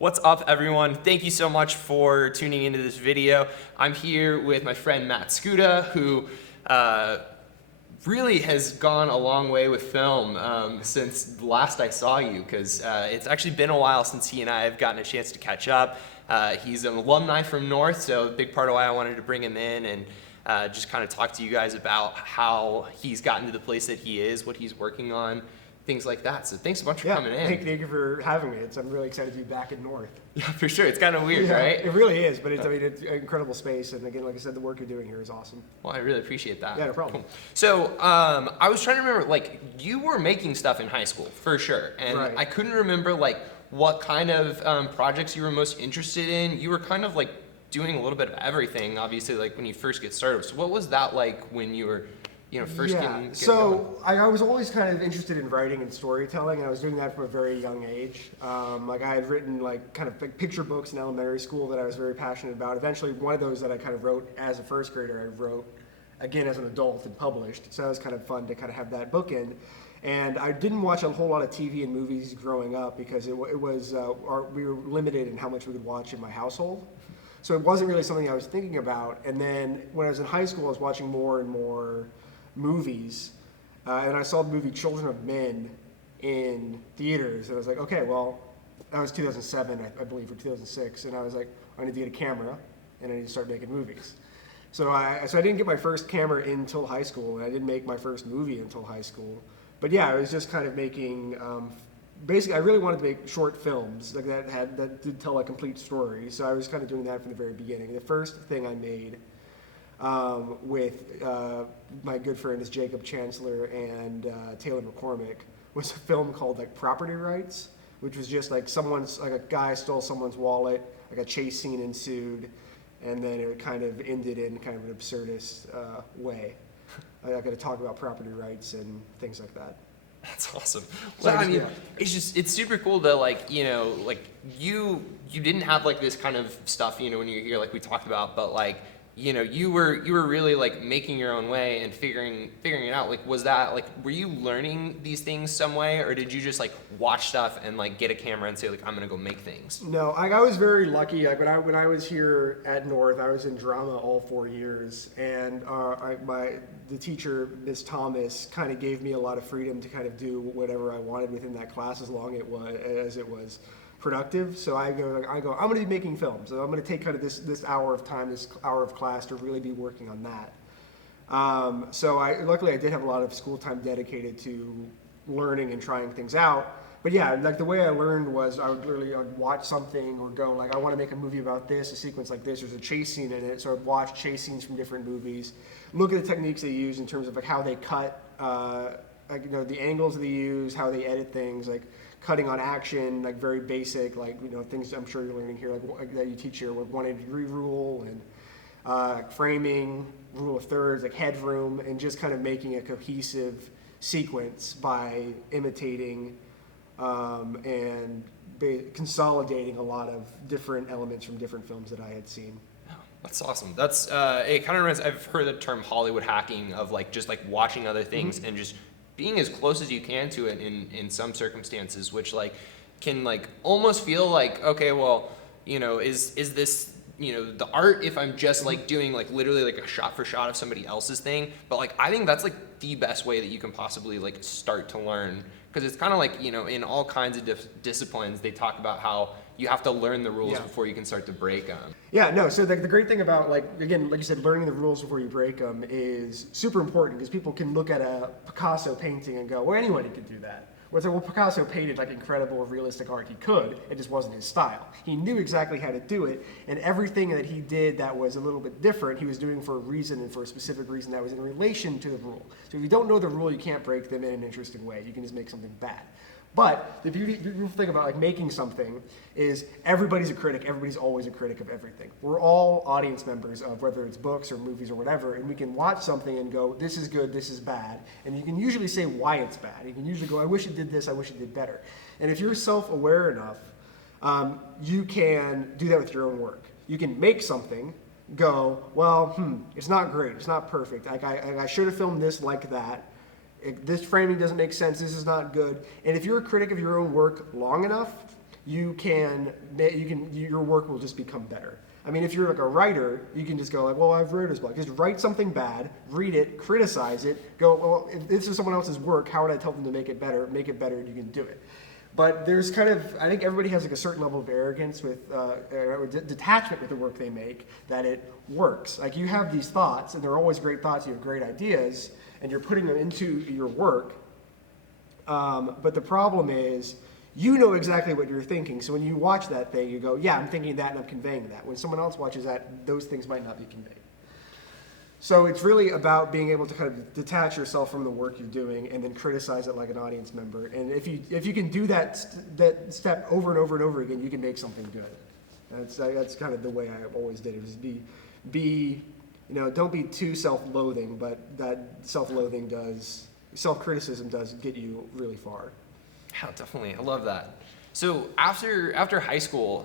What's up, everyone? Thank you so much for tuning into this video. I'm here with my friend Matt Skuta, who really has gone a long way with film since last I saw you, because it's actually been a while since he and I have gotten a chance to catch up. He's an alumni from North, so a big part of why I wanted to bring him in and just kind of talk to you guys about how he's gotten to the place that he is, what he's working on, things like that. So thanks a bunch for coming in. Thank you for having me. I'm really excited to be back at North. Yeah, for sure. It's kind of weird, right? It really is, but it's an incredible space. And again, like I said, the work you're doing here is awesome. Well, I really appreciate that. Yeah, no problem. Cool. So I was trying to remember, like, you were making stuff in high school, for sure. And right. I couldn't remember, like, what kind of projects you were most interested in. You were kind of, like, doing a little bit of everything, obviously, like, when you first get started. So what was that like when you were... first getting going? I was always kind of interested in writing and storytelling, and I was doing that from a very young age. Like I had written picture books in elementary school that I was very passionate about. Eventually, one of those that I kind of wrote as a first grader, I wrote again as an adult and published. So that was kind of fun to kind of have that bookend. And I didn't watch a whole lot of TV and movies growing up because we were limited in how much we could watch in my household. So it wasn't really something I was thinking about. And then when I was in high school, I was watching more and more movies, and I saw the movie Children of Men in theaters, and I was like, okay, well, that was 2007, I believe, or 2006, and I was like, I need to get a camera, and I need to start making movies. So I didn't get my first camera until high school, and I didn't make my first movie until high school. But yeah, I was just kind of making, basically, I really wanted to make short films like that did tell a complete story, so I was kind of doing that from the very beginning. The first thing I made with my good friend is Jacob Chancellor and Taylor McCormick was a film called like Property Rights, which was just like a guy stole someone's wallet, like a chase scene ensued, and then it kind of ended in kind of an absurdist way. I'm going to talk about property rights and things like that. That's awesome. Well, I mean, it's super cool that you didn't have like this kind of stuff, when you're here, like we talked about, but like, you were really like making your own way and figuring it out. Like, was that like, were you learning these things some way, or did you just like watch stuff and like get a camera and say like, I'm gonna go make things? No, I was very lucky. Like when I was here at North, I was in drama all 4 years, and the teacher, Miss Thomas, kind of gave me a lot of freedom to kind of do whatever I wanted within that class as long as it was productive. So I go, I'm going to be making films. So I'm going to take kind of this hour of time, this hour of class to really be working on that. So luckily I did have a lot of school time dedicated to learning and trying things out. But yeah, like the way I learned was I would watch something or go like, I want to make a movie about this, a sequence like this, there's a chase scene in it. So I'd watch chase scenes from different movies, look at the techniques they use in terms of like how they cut, the angles they use, how they edit things, like cutting on action, like very basic, like, things I'm sure you're learning here, like that you teach here, like 180-degree rule and framing, rule of thirds, like headroom, and just kind of making a cohesive sequence by imitating and consolidating a lot of different elements from different films that I had seen. That's awesome. That's it kind of reminds, I've heard the term Hollywood hacking, of like just like watching other things and just being as close as you can to it in some circumstances, which like can like almost feel like, okay, well, is this, the art if I'm just like doing like literally like a shot for shot of somebody else's thing. But like I think that's like the best way that you can possibly like start to learn, because it's kind of like, in all kinds of disciplines they talk about how you have to learn the rules before you can start to break them. Yeah, no, so the great thing about, like, again, like you said, learning the rules before you break them is super important, because people can look at a Picasso painting and go, well, anyone could do that. Well, it's like, well, Picasso painted like incredible realistic art. He could, it just wasn't his style. He knew exactly how to do it, and everything that he did that was a little bit different, he was doing for a reason and for a specific reason that was in relation to the rule. So if you don't know the rule, you can't break them in an interesting way. You can just make something bad. But the beautiful thing about like making something is everybody's a critic. Everybody's always a critic of everything. We're all audience members of whether it's books or movies or whatever, and we can watch something and go, this is good, this is bad. And you can usually say why it's bad. You can usually go, I wish it did this, I wish it did better. And if you're self-aware enough, you can do that with your own work. You can make something, go, well, it's not great, it's not perfect. I should have filmed this like that. This framing doesn't make sense, this is not good. And if you're a critic of your own work long enough, your work will just become better. I mean, if you're like a writer, you can just go like, well, I've writer's block. Just write something bad, read it, criticize it, go, well, if this is someone else's work, how would I tell them to make it better? Make it better, and you can do it. But there's kind of, I think everybody has like a certain level of arrogance with, detachment with the work they make, that it works. Like you have these thoughts, and they're always great thoughts, you have great ideas, and you're putting them into your work. But the problem is, you know exactly what you're thinking. So when you watch that thing, you go, yeah, I'm thinking that and I'm conveying that. When someone else watches that, those things might not be conveyed. So it's really about being able to kind of detach yourself from the work you're doing and then criticize it like an audience member. And if you can do that step over and over and over again, you can make something good. That's kind of the way I always did it. Is don't be too self-loathing, but that self-criticism does get you really far. Yeah, definitely. I love that. So after high school,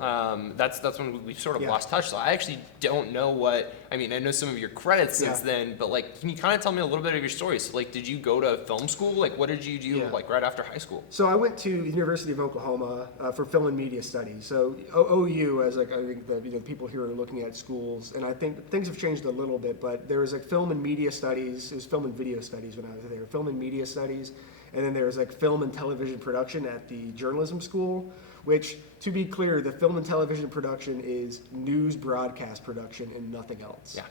that's when we sort of lost touch. So I actually don't know I know some of your credits since then, but like, can you kind of tell me a little bit of your story? So like, did you go to film school? Like, what did you do like right after high school? So I went to the University of Oklahoma for film and media studies. So OU, as like I think the people here are looking at schools, and I think things have changed a little bit, but there was like film and media studies. It was film and video studies when I was there. Film and media studies. And then there was like film and television production at the journalism school, which, to be clear, the film and television production is news broadcast production and nothing else. Yeah.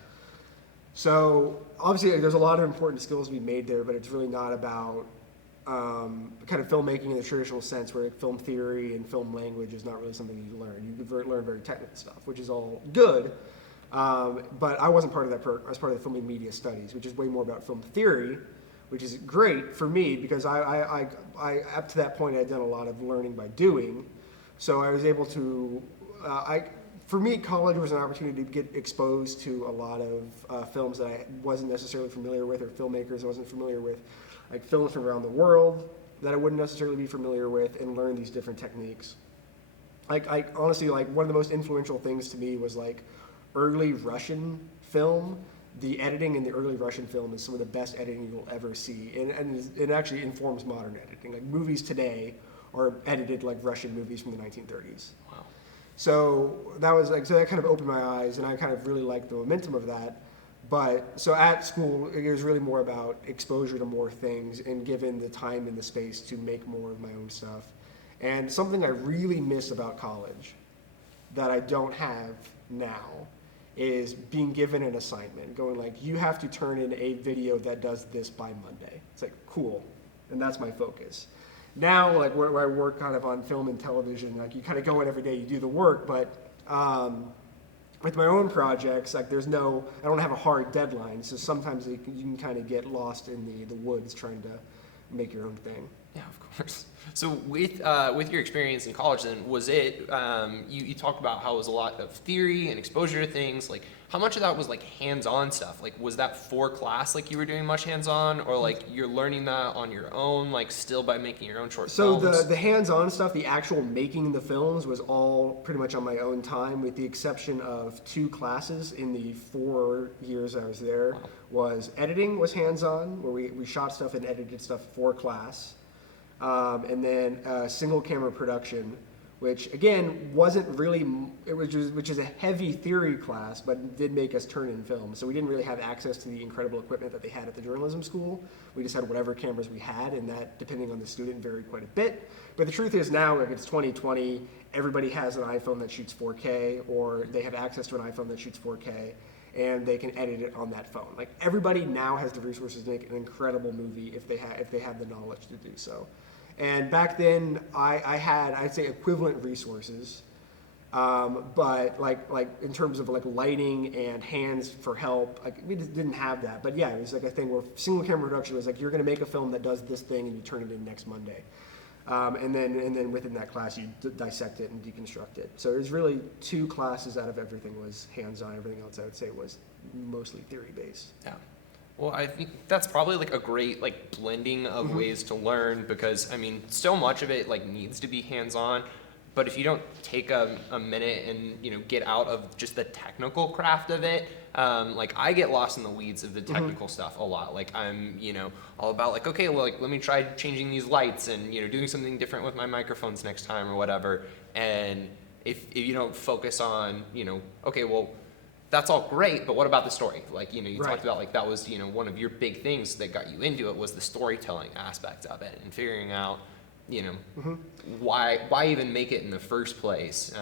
So obviously there's a lot of important skills to be made there, but it's really not about kind of filmmaking in the traditional sense, where like film theory and film language is not really something you learn. You learn very technical stuff, which is all good. But I wasn't part of that I was part of the film and media studies, which is way more about film theory, which is great for me because I up to that point I had done a lot of learning by doing, so I was able to. For me, college was an opportunity to get exposed to a lot of films that I wasn't necessarily familiar with, or filmmakers I wasn't familiar with, like films from around the world that I wouldn't necessarily be familiar with, and learn these different techniques. I honestly, like, one of the most influential things to me was like early Russian film. The editing in the early Russian film is some of the best editing you'll ever see, and it actually informs modern editing. Like movies today are edited like Russian movies from the 1930s. Wow. So that kind of opened my eyes, and I kind of really liked the momentum of that. But so at school, it was really more about exposure to more things and given the time and the space to make more of my own stuff. And something I really miss about college that I don't have now is being given an assignment, going like, you have to turn in a video that does this by Monday. It's like, cool, and that's my focus. Now, like where I work kind of on film and television, like you kind of go in every day, you do the work, but with my own projects, like I don't have a hard deadline, so sometimes you can kind of get lost in the woods trying to make your own thing. Yeah, of course. So with your experience in college, then, was it you talked about how it was a lot of theory and exposure to things. Like, how much of that was like hands-on stuff? Like, was that for class? Like, you were doing much hands-on, or like you're learning that on your own, like still by making your own short films? So the hands-on stuff, the actual making the films, was all pretty much on my own time, with the exception of 2 classes in the 4 years I was there. Wow. Was editing was hands-on, where we shot stuff and edited stuff for class. And then single camera production, which again wasn't really, which is a heavy theory class, but did make us turn in film. So we didn't really have access to the incredible equipment that they had at the journalism school. We just had whatever cameras we had, and that, depending on the student, varied quite a bit. But the truth is now, like, it's 2020, everybody has an iPhone that shoots 4K, or they have access to an iPhone that shoots 4K, and they can edit it on that phone. Like, everybody now has the resources to make an incredible movie if they have the knowledge to do so. And back then, I had, I'd say, equivalent resources, but like in terms of like lighting and hands for help, like we just didn't have that. But yeah, it was like a thing where single camera production was like, you're going to make a film that does this thing and you turn it in next Monday, and then within that class you dissect it and deconstruct it. So there's really 2 classes out of everything was hands-on. Everything else I would say was mostly theory-based. Yeah. Well, I think that's probably like a great like blending of ways to learn, because I mean, so much of it like needs to be hands-on, but if you don't take a minute and, you know, get out of just the technical craft of it, like I get lost in the weeds of the technical stuff a lot. Like I'm, you know, all about like, okay, well, like let me try changing these lights and, you know, doing something different with my microphones next time or whatever. And if you don't focus on, you know, okay, well, that's all great, but what about the story? Like, you know, you Right. talked about like that was, you know, one of your big things that got you into it was the storytelling aspect of it and figuring out, you know, why even make it in the first place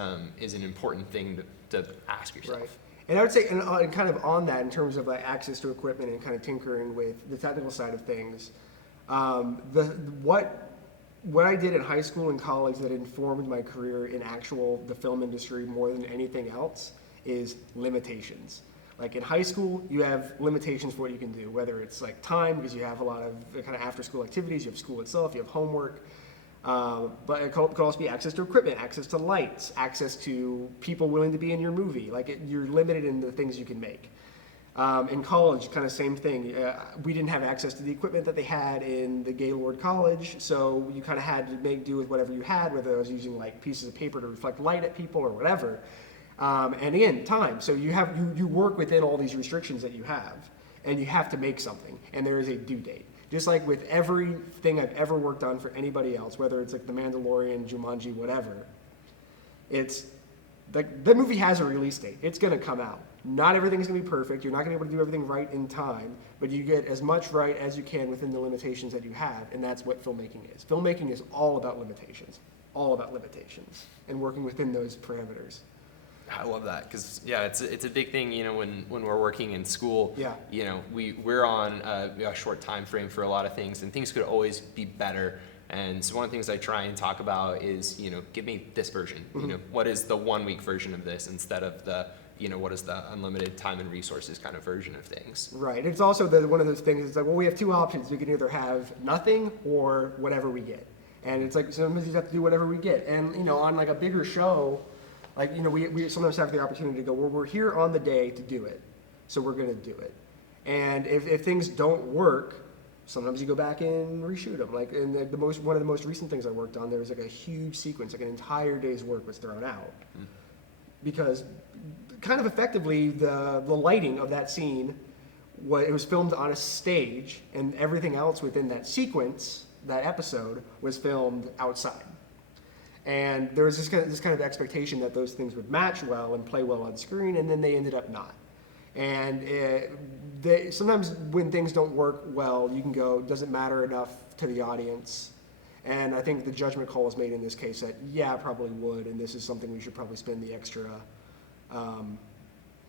is an important thing to ask yourself. Right. And I would say, and kind of on that, in terms of like access to equipment and kind of tinkering with the technical side of things, what I did in high school and college that informed my career in the film industry more than anything else is limitations. Like in high school, you have limitations for what you can do, whether it's like time, because you have a lot of kind of after school activities, you have school itself, you have homework. But it could also be access to equipment, access to lights, access to people willing to be in your movie. Like you're limited in the things you can make. In college, kind of same thing. We didn't have access to the equipment that they had in the Gaylord College, so you kind of had to make do with whatever you had, whether it was using like pieces of paper to reflect light at people or whatever. And again, time. So you work within all these restrictions that you have, and you have to make something, and there is a due date. Just like with everything I've ever worked on for anybody else, whether it's like the Mandalorian, Jumanji, whatever, it's like the movie has a release date. It's going to come out. Not everything's going to be perfect. You're not going to be able to do everything right in time, but you get as much right as you can within the limitations that you have, and that's what filmmaking is. Filmmaking is all about limitations, and working within those parameters. I love that because it's a big thing. You know, when we're working in school, Yeah. you know, we're on a short time frame for a lot of things, and things could always be better. And so one of the things I try and talk about is, you know, give me this version. You know, what is the 1 week version of this instead of the, you know, what is the unlimited time and resources kind of version of things. Right. It's also one of those things. It's like, well, we have two options. We can either have nothing or whatever we get. And it's like sometimes you have to do whatever we get. And you know, on like a bigger show, like, you know, we sometimes have the opportunity to go, well, we're here on the day to do it, so we're going to do it. And if things don't work, sometimes you go back and reshoot them. Like in one of the most recent things I worked on, there was like a huge sequence, like an entire day's work was thrown out because kind of effectively the lighting of that scene, it was filmed on a stage, and everything else within that sequence, that episode, was filmed outside. And there was this kind of expectation that those things would match well and play well on screen, and then they ended up not. And sometimes when things don't work well, you can go, does it matter enough to the audience? And I think the judgment call was made in this case that, yeah, it probably would, and this is something we should probably spend the extra $1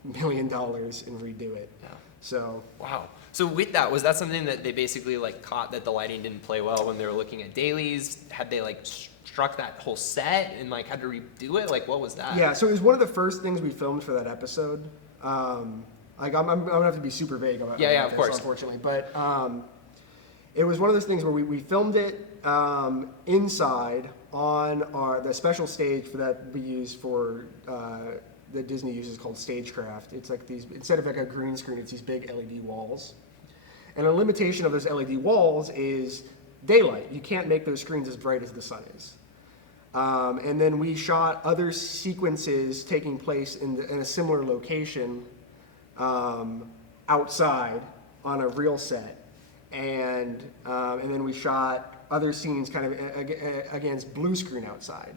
million and redo it. Yeah. So. Wow. So with that, was that something that they basically like caught that the lighting didn't play well when they were looking at dailies? Had they like struck that whole set and like had to redo it? Like what was that? Yeah, so it was one of the first things we filmed for that episode. Like I'm gonna have to be super vague about of this, course, unfortunately, but it was one of those things where we filmed it inside on the special stage that we use for that Disney uses called Stagecraft. It's like these, instead of like a green screen, it's these big LED walls. And a limitation of those LED walls is daylight. You can't make those screens as bright as the sun is. And then we shot other sequences taking place in a similar location outside on a real set. And then we shot other scenes kind of against blue screen outside.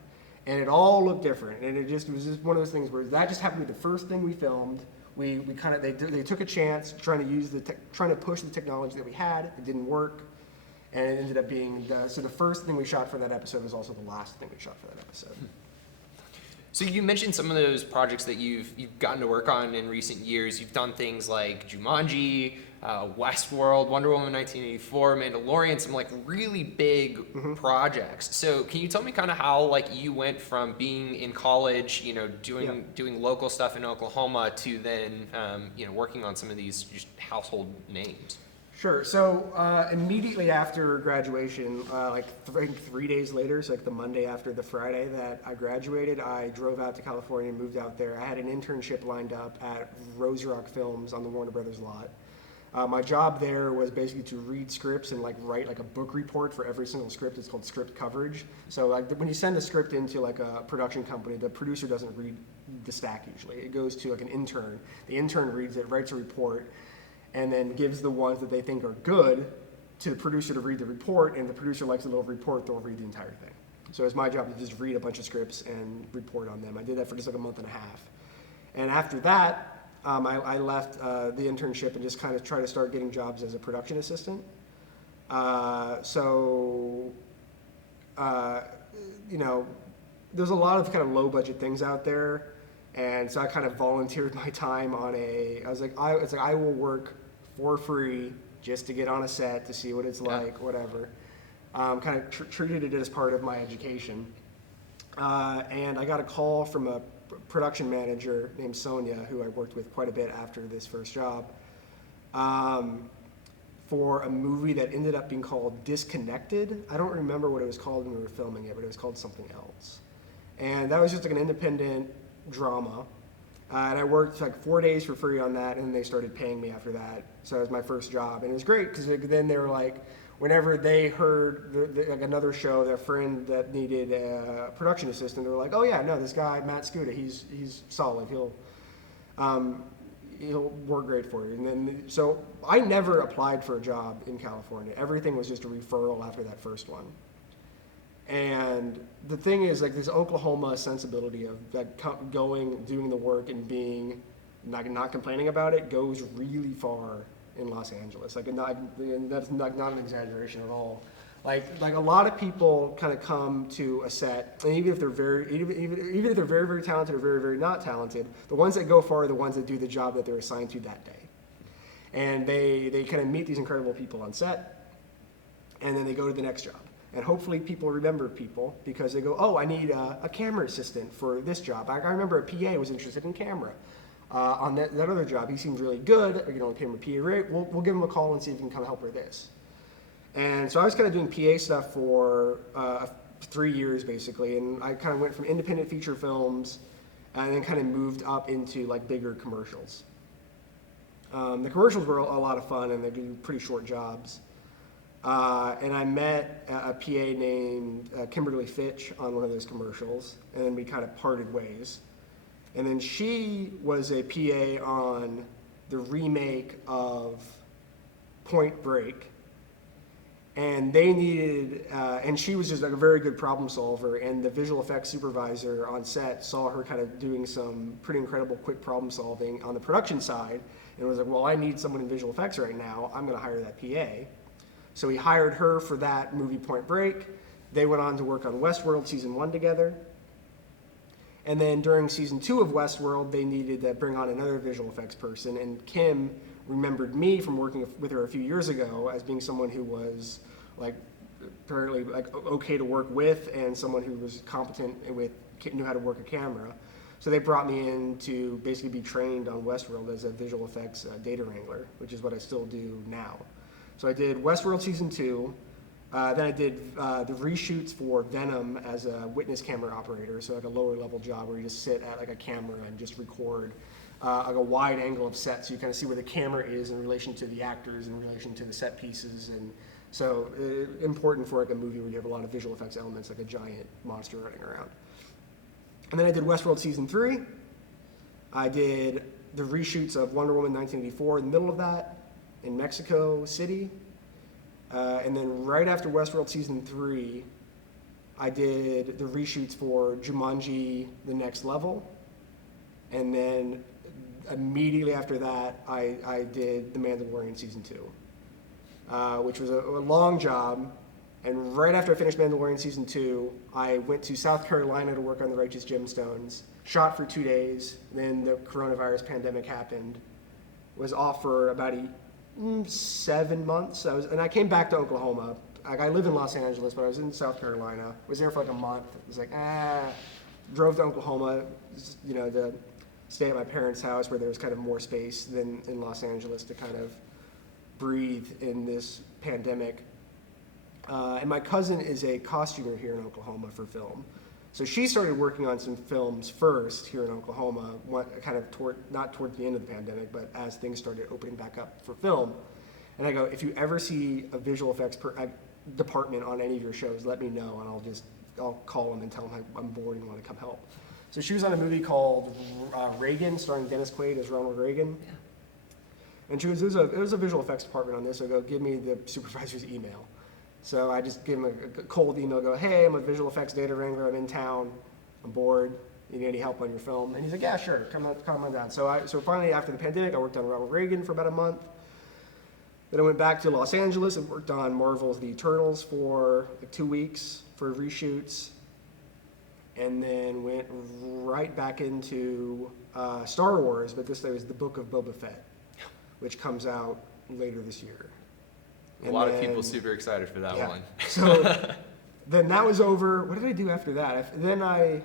And it all looked different. And it was just one of those things where that just happened to be the first thing we filmed. They took a chance trying to push the technology that we had. It didn't work. And it ended up being so the first thing we shot for that episode was also the last thing we shot for that episode. So you mentioned some of those projects that you've gotten to work on in recent years. You've done things like Jumanji, Westworld, Wonder Woman 1984, Mandalorian, some like really big projects. So can you tell me kind of how like you went from being in college, you know, doing local stuff in Oklahoma to then you know, working on some of these just household names? Sure. So immediately after graduation, I think 3 days later, so like the Monday after the Friday that I graduated, I drove out to California and moved out there. I had an internship lined up at Rose Rock Films on the Warner Brothers lot. My job there was basically to read scripts and like write like a book report for every single script. It's called script coverage. So like when you send a script into like a production company, the producer doesn't read the stack usually. It goes to like an intern. The intern reads it, writes a report, and then gives the ones that they think are good to the producer to read the report. And if the producer likes the little report, they'll read the entire thing. So it's my job to just read a bunch of scripts and report on them. I did that for just like a month and a half. And after that, I left the internship and just kind of tried to start getting jobs as a production assistant. You know, there's a lot of kind of low budget things out there. And so I kind of volunteered my time on I will work for free just to get on a set to see what it's like, whatever. Kind of treated it as part of my education. And I got a call from a production manager named Sonia, who I worked with quite a bit after this first job, for a movie that ended up being called Disconnected. I don't remember what it was called when we were filming it, but it was called something else. And that was just like an independent drama. And I worked like 4 days for free on that, and they started paying me after that. So it was my first job. And it was great because then they were like, whenever they heard like another show, their friend that needed a production assistant, they were like, "Oh yeah, no, this guy Matt Skuta, he's solid. He'll work great for you." And then so I never applied for a job in California. Everything was just a referral after that first one. And the thing is, like, this Oklahoma sensibility of like going, doing the work, and being not complaining about it goes really far in Los Angeles. Like, and that's not an exaggeration at all. Like a lot of people kind of come to a set, and even if they're very very talented or very very not talented, the ones that go far are the ones that do the job that they're assigned to that day. And they kind of meet these incredible people on set, and then they go to the next job. And hopefully people remember people because they go, "Oh, I need a camera assistant for this job. I remember a PA was interested in camera. On that other job, he seems really good. You know, pay him a PA rate. We'll give him a call and see if we can come help her this." And so I was kind of doing PA stuff for 3 years basically, and I kind of went from independent feature films, and then kind of moved up into like bigger commercials. The commercials were a lot of fun, and they do pretty short jobs. And I met a PA named Kimberly Fitch on one of those commercials, and then we kind of parted ways. And then she was a PA on the remake of Point Break. And they needed, and she was just like a very good problem solver, and the visual effects supervisor on set saw her kind of doing some pretty incredible quick problem solving on the production side, and was like, "Well, I need someone in visual effects right now. I'm going to hire that PA." So he hired her for that movie Point Break. They went on to work on Westworld season 1 together. And then during season 2 of Westworld, they needed to bring on another visual effects person. And Kim remembered me from working with her a few years ago as being someone who was like apparently like okay to work with, and someone who was competent with, knew how to work a camera. So they brought me in to basically be trained on Westworld as a visual effects data wrangler, which is what I still do now. So I did Westworld season 2. Then I did the reshoots for Venom as a witness camera operator, so like a lower level job where you just sit at like a camera and just record like a wide angle of set, so you kind of see where the camera is in relation to the actors, in relation to the set pieces, and so important for like a movie where you have a lot of visual effects elements, like a giant monster running around. And then I did Westworld season 3. I did the reshoots of Wonder Woman 1984 in the middle of that, in Mexico City. And then right after Westworld season 3, I did the reshoots for Jumanji: The Next Level. And then immediately after that, I did The Mandalorian season 2, which was a long job. And right after I finished Mandalorian season 2, I went to South Carolina to work on The Righteous Gemstones. Shot for 2 days. Then the coronavirus pandemic happened. Was off for about 7 months. And I came back to Oklahoma. I live in Los Angeles, but I was in South Carolina. Was there for like a month. It was like, drove to Oklahoma, you know, to stay at my parents' house where there was kind of more space than in Los Angeles to kind of breathe in this pandemic. And my cousin is a costumer here in Oklahoma for film. So she started working on some films first here in Oklahoma, kind of not toward the end of the pandemic, but as things started opening back up for film. And I go, if you ever see a visual effects department on any of your shows, let me know, and I'll call them and tell them I'm bored and want to come help. So she was on a movie called Reagan, starring Dennis Quaid as Ronald Reagan. Yeah. And she was, it was a visual effects department on this, so I go, give me the supervisor's email. So I just give him a cold email, go, hey, I'm a visual effects data wrangler, I'm in town, I'm bored, you need any help on your film? And he's like, yeah, sure, come on down. So finally, after the pandemic, I worked on Ronald Reagan for about a month. Then I went back to Los Angeles and worked on Marvel's The Eternals for like 2 weeks for reshoots. And then went right back into Star Wars, but this time it was the Book of Boba Fett, which comes out later this year. A lot of people super excited for that one. So then that was over. What did I do after that? Then I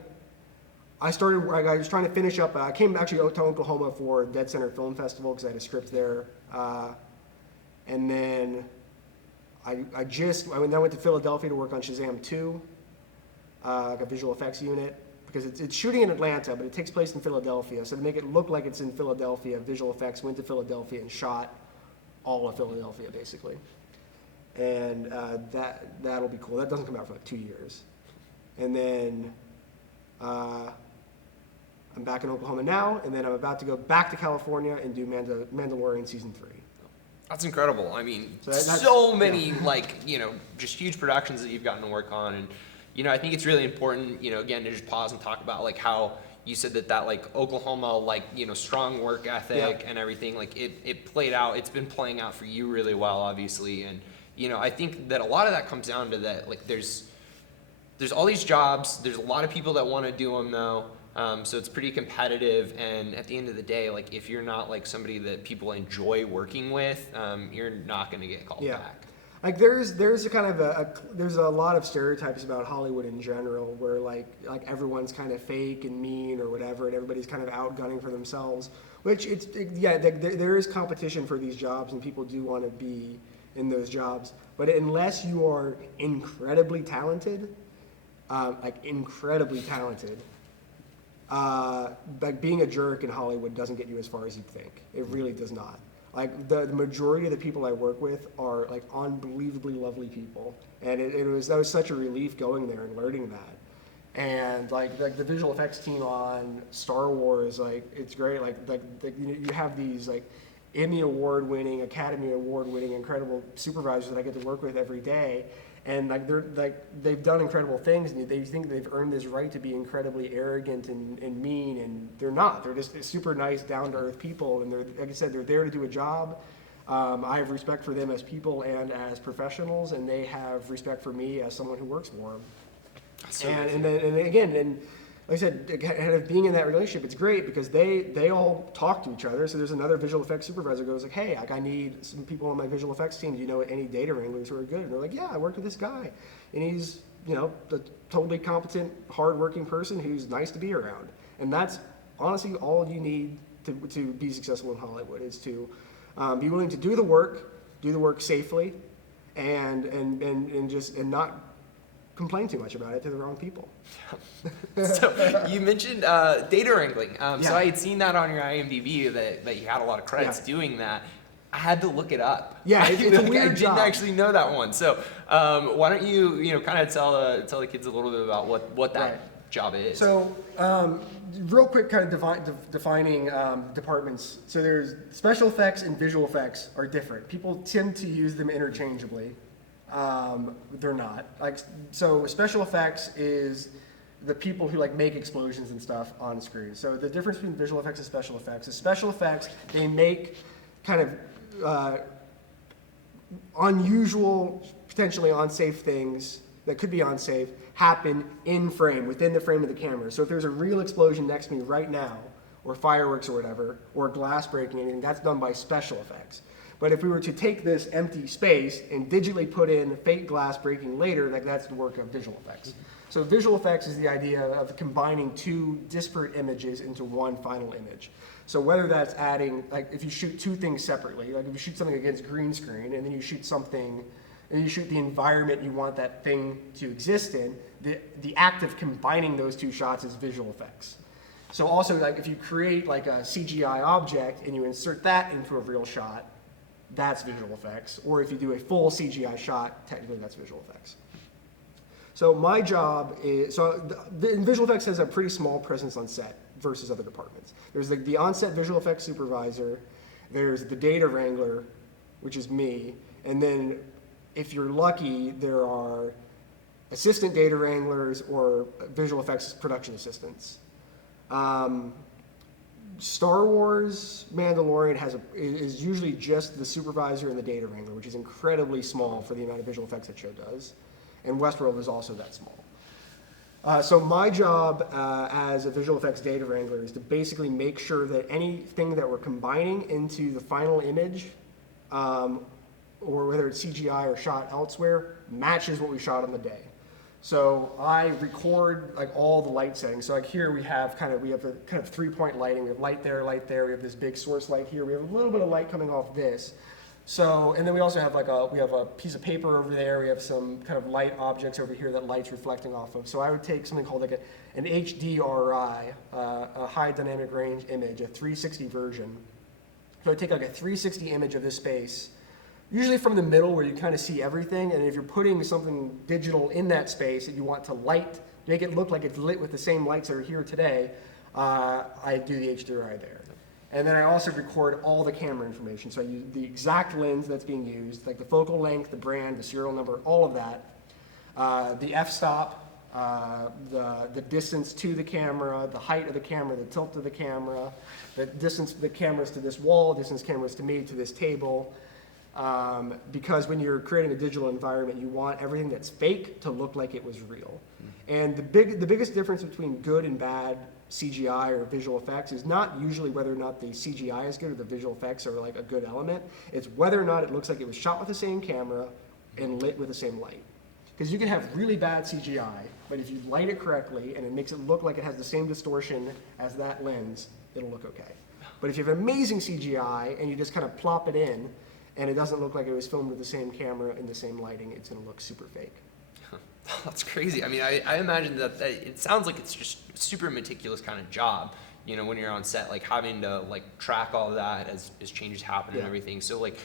started, I was trying to finish up. I came actually to Oklahoma for Dead Center Film Festival because I had a script there. And then I went to Philadelphia to work on Shazam 2, like a visual effects unit, because it's shooting in Atlanta, but it takes place in Philadelphia. So to make it look like it's in Philadelphia, visual effects went to Philadelphia and shot all of Philadelphia, basically. And that'll be cool. That doesn't come out for like 2 years. And then I'm back in Oklahoma now, and then I'm about to go back to California and do Mandalorian season 3. That's incredible. I mean, so many just huge productions that you've gotten to work on, and I think it's really important, again, to just pause and talk about like how you said that like Oklahoma, like, strong work ethic and everything, like it played out. It's been playing out for you really well, obviously, and I think that a lot of that comes down to that, like there's all these jobs. There's a lot of people that want to do them though. So it's pretty competitive, and at the end of the day, like if you're not like somebody that people enjoy working with, you're not going to get called back. Like there's a kind of there's a lot of stereotypes about Hollywood in general, where like everyone's kind of fake and mean or whatever, and everybody's kind of outgunning for themselves. Which there is competition for these jobs, and people do want to be in those jobs. But unless you are incredibly talented, like being a jerk in Hollywood doesn't get you as far as you'd think. It really does not. Like the majority of the people I work with are like unbelievably lovely people, and that was such a relief going there and learning that. And like the visual effects team on Star Wars, like it's great. Like you have these like Emmy Award winning, Academy Award winning, incredible supervisors that I get to work with every day. And like they've done incredible things, and they think they've earned this right to be incredibly arrogant and mean, and they're not. They're just super nice, down to earth people, and they're, like I said, they're there to do a job. I have respect for them as people and as professionals, and they have respect for me as someone who works for them. So and again, like I said, kind of being in that relationship, it's great because they all talk to each other. So there's another visual effects supervisor goes like, hey, like I need some people on my visual effects team. Do you know any data wranglers who are good? And they're like, yeah, I worked with this guy, and he's a totally competent, hardworking person who's nice to be around. And that's honestly all you need to be successful in Hollywood, is to be willing to do the work safely, and not complain too much about it to the wrong people. So you mentioned data wrangling. So I had seen that on your IMDb that you had a lot of credits doing that. I had to look it up. Yeah, it's a weird I didn't actually know that one. So why don't you kind of tell the kids a little bit about what that job is? So real quick, kind of defining departments. So there's special effects and visual effects are different. People tend to use them interchangeably. They're not. So special effects is the people who make explosions and stuff on screen. So the difference between visual effects and special effects is special effects, they make kind of unusual, potentially unsafe things that could be unsafe happen in frame, within the frame of the camera. So if there's a real explosion next to me right now, or fireworks or whatever, or glass breaking, anything, that's done by special effects. But if we were to take this empty space and digitally put in fake glass breaking later, that's the work of visual effects. So visual effects is the idea of combining two disparate images into one final image. So whether that's adding, if you shoot two things separately, if you shoot something against green screen and then you shoot something and you shoot the environment you want that thing to exist in, the act of combining those two shots is visual effects. So also, like, if you create like a CGI object and you insert that into a real shot, that's visual effects. Or if you do a full CGI shot, technically that's visual effects. So my job is, visual effects has a pretty small presence on set versus other departments. There's the on-set visual effects supervisor, there's the data wrangler, which is me, and then if you're lucky, there are assistant data wranglers or visual effects production assistants. Star Wars Mandalorian is usually just the supervisor and the data wrangler, which is incredibly small for the amount of visual effects that show does. And Westworld is also that small. So my job as a visual effects data wrangler is to basically make sure that anything that we're combining into the final image, or whether it's CGI or shot elsewhere, matches what we shot on the day. So I record like all the light settings. So like here we have a kind of 3-point lighting. We have light there, we have this big source light here. We have a little bit of light coming off this. So, and then we also have we have a piece of paper over there. We have some kind of light objects over here that light's reflecting off of. So I would take something called like an HDRI, a high dynamic range image, a 360 version. So I'd take like a 360 image of this space, usually from the middle where you kind of see everything. And if you're putting something digital in that space that you want to make it look like it's lit with the same lights that are here today, I do the HDRI there. And then I also record all the camera information. So I use the exact lens that's being used, like the focal length, the brand, the serial number, all of that. The f-stop, the distance to the camera, the height of the camera, the tilt of the camera, the distance the cameras to this wall, distance cameras to me, to this table. Because when you're creating a digital environment, you want everything that's fake to look like it was real. And the biggest difference between good and bad CGI or visual effects is not usually whether or not the CGI is good or the visual effects are like a good element. It's whether or not it looks like it was shot with the same camera and lit with the same light. Because you can have really bad CGI, but if you light it correctly and it makes it look like it has the same distortion as that lens, it'll look okay. But if you have amazing CGI and you just kind of plop it in and it doesn't look like it was filmed with the same camera and the same lighting, it's going to look super fake. That's crazy. I mean, I imagine that it sounds like it's just super meticulous kind of job, you know, when you're on set, like having to like track all of that as changes happen and everything. So like,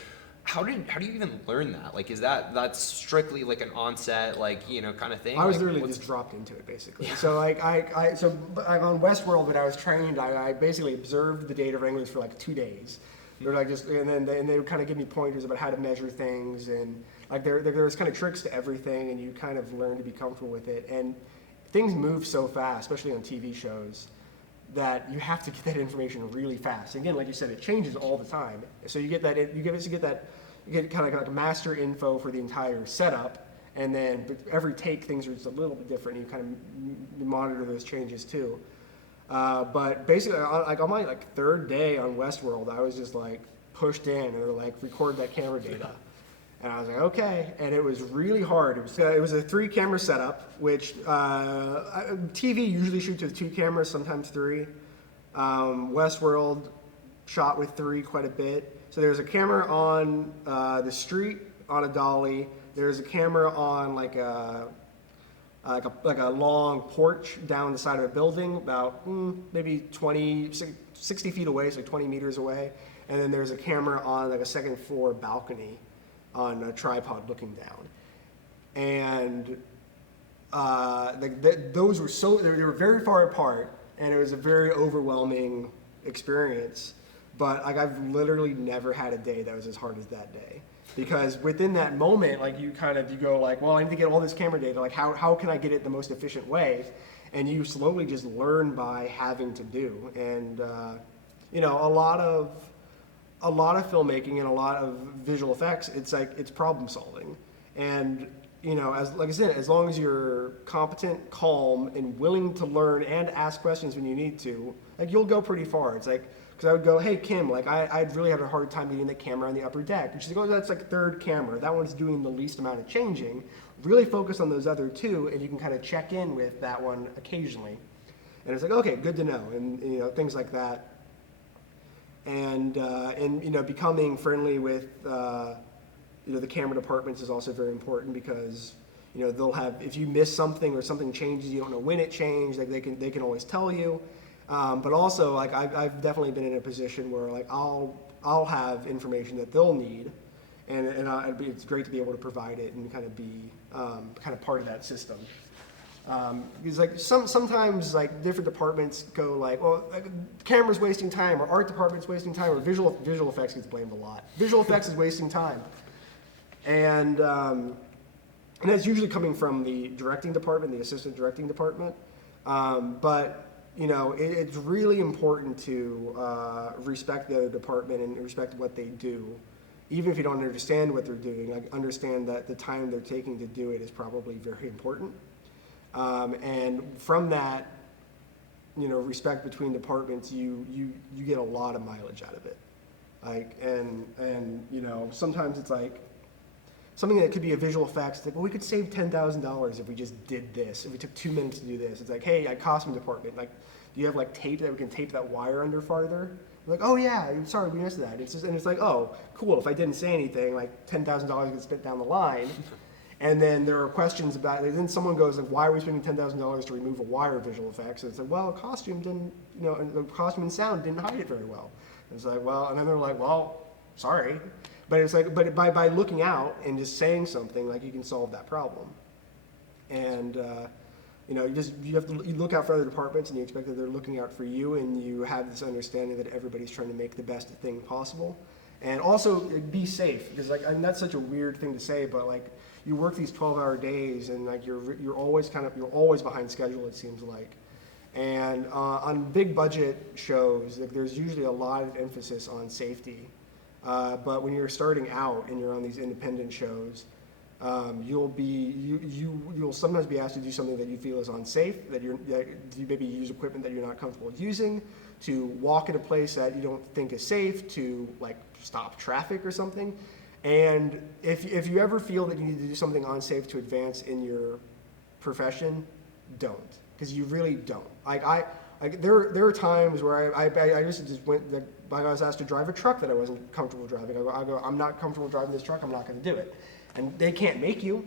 how do you even learn that? Like, is that's strictly like an on-set, like, you know, kind of thing? I was like, literally just dropped into it, basically. Yeah. So like so on Westworld, when I was trained, I basically observed the data wranglers for like 2 days. They're like and they would kind of give me pointers about how to measure things, and like there's kind of tricks to everything, and you kind of learn to be comfortable with it. And things move so fast, especially on TV shows, that you have to get that information really fast. Again, like you said, it changes all the time. So you get kind of like a master info for the entire setup, and then every take things are just a little bit different. And you kind of monitor those changes too. But basically, like on my third day on Westworld, I was just like pushed in, and they're like, record that camera data. And I was like, okay. And it was really hard. It was a 3-camera setup, which TV usually shoots with 2 cameras, sometimes 3. Westworld shot with 3 quite a bit. So there's a camera on the street on a dolly. There's a camera on like a long porch down the side of a building, about maybe 60 feet away, so 20 meters away. And then there's a camera on like a 2nd floor balcony on a tripod looking down. And those were they were very far apart, and it was a very overwhelming experience. But like, I've literally never had a day that was as hard as that day. Because within that moment, like you go like, well, I need to get all this camera data. Like, how can I get it the most efficient way? And you slowly just learn by having to do. And you know, a lot of filmmaking and a lot of visual effects, it's problem solving. And you know, like I said, as long as you're competent, calm, and willing to learn and ask questions when you need to, like, you'll go pretty far. It's like, because I would go, hey, Kim, like I'd really have a hard time getting the camera on the upper deck. And she's like, oh, that's like 3rd camera. That one's doing the least amount of changing. Really focus on those other 2, and you can kind of check in with that one occasionally. And it's like, okay, good to know, and you know, things like that. And you know, becoming friendly with the camera departments is also very important because they'll have, if you miss something or something changes, you don't know when it changed, like they can always tell you. But also, like I've definitely been in a position where like I'll have information that they'll need, and it's great to be able to provide it and kind of be kind of part of that system. Because like sometimes like different departments go like, well, like, camera's wasting time, or art department's wasting time, or visual effects gets blamed a lot. Visual effects is wasting time, and that's usually coming from the directing department, the assistant directing department. But it's really important to respect the other department and respect what they do, even if you don't understand what they're doing. Like understand that the time they're taking to do it is probably very important. And from that, respect between departments, you get a lot of mileage out of it. Like, and sometimes it's like something that could be a visual effects. Like, well, we could save $10,000 if we just did this. If we took 2 minutes to do this. It's like, hey, costume department, like, do you have like tape that we can tape that wire under farther? I'm like, oh yeah, sorry, we missed that. And it's like, oh, cool. If I didn't say anything, like $10,000 gets spent down the line. And then there are questions about it. And then someone goes like, why are we spending $10,000 to remove a wire visual effects? And it's like, well, costume didn't, and the costume and sound didn't hide it very well. And it's like, well, and then they're like, well, sorry. But it's like, but by looking out and just saying something, like you can solve that problem. And, you look out for other departments and you expect that they're looking out for you, and you have this understanding that everybody's trying to make the best thing possible. And also be safe, because like, and that's such a weird thing to say, but like, you work these 12-hour days, and like you're always behind schedule, it seems like. And on big budget shows, like, there's usually a lot of emphasis on safety. But when you're starting out and you're on these independent shows, you'll sometimes be asked to do something that you feel is unsafe, that you maybe use equipment that you're not comfortable using, to walk in a place that you don't think is safe, to like stop traffic or something. And if you ever feel that you need to do something unsafe to advance in your profession, don't, because you really don't. There are times where I used to just I was asked to drive a truck that I wasn't comfortable driving. I go, I'm not comfortable driving this truck. I'm not going to do it. And they can't make you.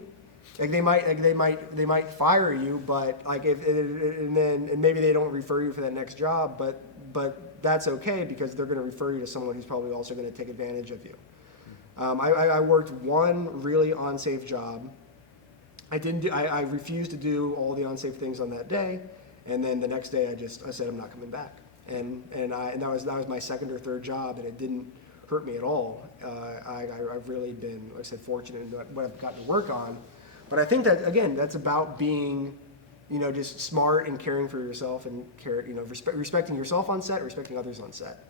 Like they might fire you, but like and maybe they don't refer you for that next job, but that's okay, because they're going to refer you to someone who's probably also going to take advantage of you. I worked one really unsafe job. I refused to do all the unsafe things on that day, and then the next day I said I'm not coming back, and that was my second or third job, and it didn't hurt me at all. I've really been, like I said, fortunate in what I've gotten to work on, but I think that again that's about being, just smart and caring for yourself, and respecting yourself on set, respecting others on set.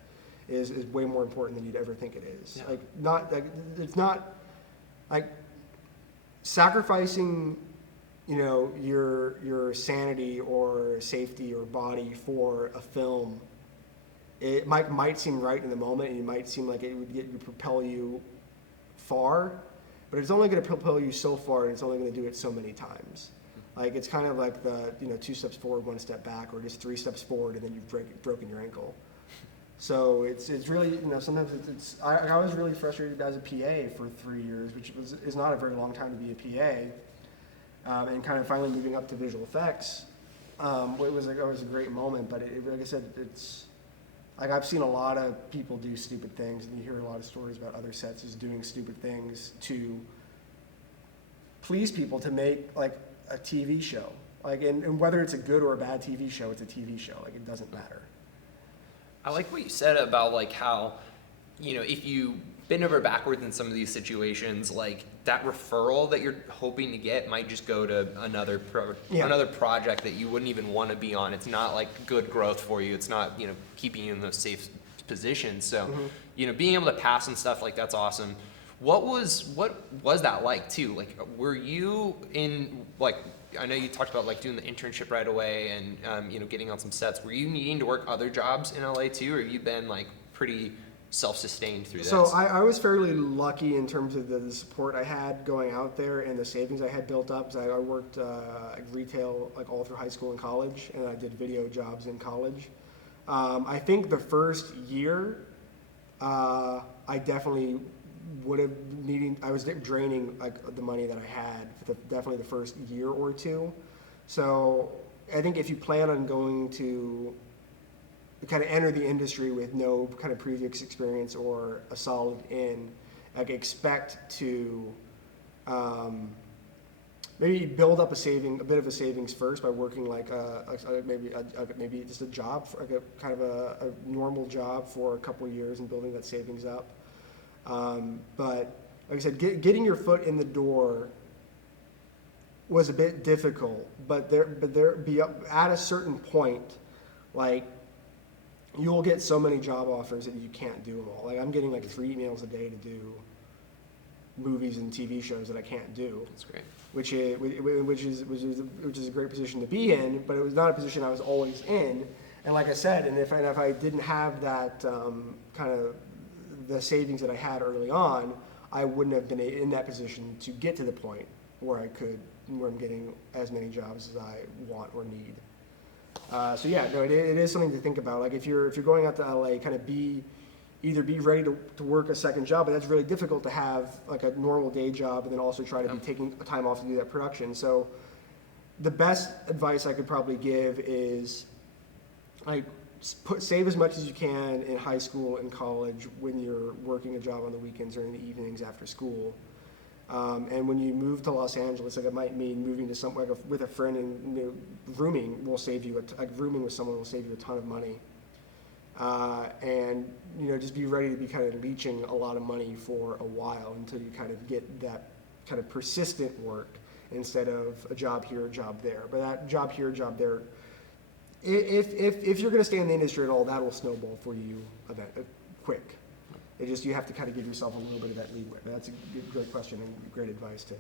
Is way more important than you'd ever think it is. Yeah. It's not like sacrificing, your sanity or safety or body for a film. It might seem right in the moment, and it might seem like it would propel you far, but it's only going to propel you so far, and it's only going to do it so many times. Like it's kind of like the 2 steps forward, 1 step back, or just 3 steps forward, and then you've broken your ankle. So it's really, sometimes I was really frustrated as a PA for 3 years, which is not a very long time to be a PA, and kind of finally moving up to visual effects. It was a great moment, but like I said, it's like I've seen a lot of people do stupid things, and you hear a lot of stories about other sets just doing stupid things to please people, to make like a TV show. Like, and whether it's a good or a bad TV show, it's a TV show. Like, it doesn't matter. I like what you said about like how, if you bend over backwards in some of these situations, like that referral that you're hoping to get might just go to another project that you wouldn't even want to be on. It's not like good growth for you. It's not, keeping you in those safe positions. So, being able to pass and stuff, like that's awesome. What was that like too? Like, were you in like, I know you talked about like doing the internship right away and getting on some sets. Were you needing to work other jobs in LA too, or have you been like pretty self-sustained through this? So I was fairly lucky in terms of the support I had going out there and the savings I had built up. So I worked retail like all through high school and college, and I did video jobs in college. I think the first year, I definitely I was draining like the money that I had for definitely the first year or two. So I think if you plan on going to kind of enter the industry with no kind of previous experience or a solid in, like expect to maybe build up a bit of a savings first by working like maybe just a job, like a kind of a normal job for a couple of years and building that savings up. But like I said, getting your foot in the door was a bit difficult, but at a certain point, like you'll get so many job offers that you can't do them all. Like I'm getting like 3 emails a day to do movies and TV shows that I can't do. That's great. Which is a great position to be in, but it was not a position I was always in. And like I said, and if I didn't have that kind of the savings that I had early on, I wouldn't have been in that position to get to the point where I'm getting as many jobs as I want or need. So yeah, no, it is something to think about. Like if you're going out to LA, kind of either be ready to work a second job, but that's really difficult to have like a normal day job and then also try to be taking time off to do that production. So the best advice I could probably give is like save as much as you can in high school and college when you're working a job on the weekends or in the evenings after school. And when you move to Los Angeles, like it might mean moving to somewhere with a friend, and rooming will save you rooming with someone will save you a ton of money. And just be ready to be kind of leeching a lot of money for a while until you kind of get that kind of persistent work instead of a job here, a job there. But that job here, job there, if you're going to stay in the industry at all, that will snowball for you quick. You have to kind of give yourself a little bit of that leeway. But that's a great question and great advice to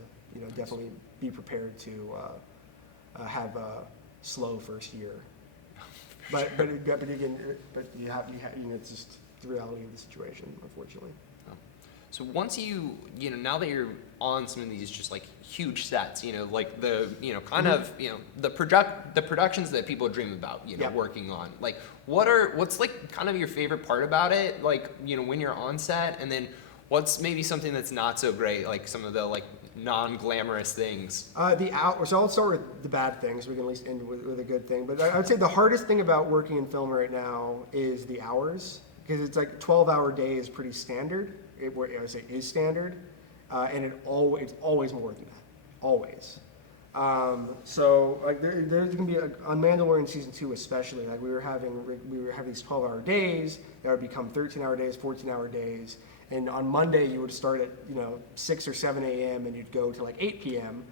definitely be prepared to have a slow first year. But it's just the reality of the situation, unfortunately. So once now that you're on some of these just like huge sets, like the, kind of, the productions that people dream about, working on, like what's like kind of your favorite part about it? Like, when you're on set, and then what's maybe something that's not so great, like some of the like non-glamorous things? So I'll start with the bad things. We can at least end with a good thing. But I would say the hardest thing about working in film right now is the hours, because it's like 12-hour day is pretty standard. I would say is standard, and it's always more than that, always. So like there's gonna be on Mandalorian season 2 especially, like we were having these 12-hour days that would become 13-hour days, 14-hour days. And on Monday, you would start at 6 or 7 a.m. and you'd go to like 8 p.m.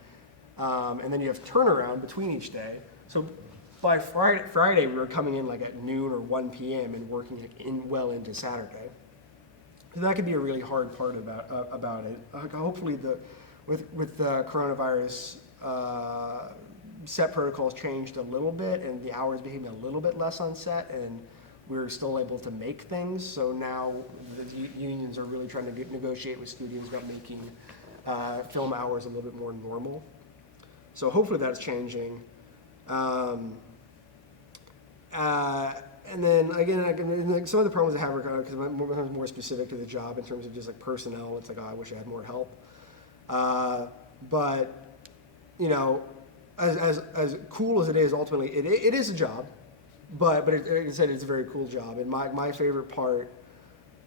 And then you have turnaround between each day. So by Friday, we were coming in like at noon or 1 p.m. and working well into Saturday. So that could be a really hard part about it. Hopefully, with the coronavirus, set protocols changed a little bit, and the hours became a little bit less on set, and we were still able to make things. So now the unions are really trying to negotiate with studios about making film hours a little bit more normal. So hopefully that's changing. And then again, like some of the problems I have are kind of because I'm more specific to the job in terms of just like personnel. It's like, I wish I had more help. But as cool as it is, ultimately it is a job. But like I said, it's a very cool job. And my favorite part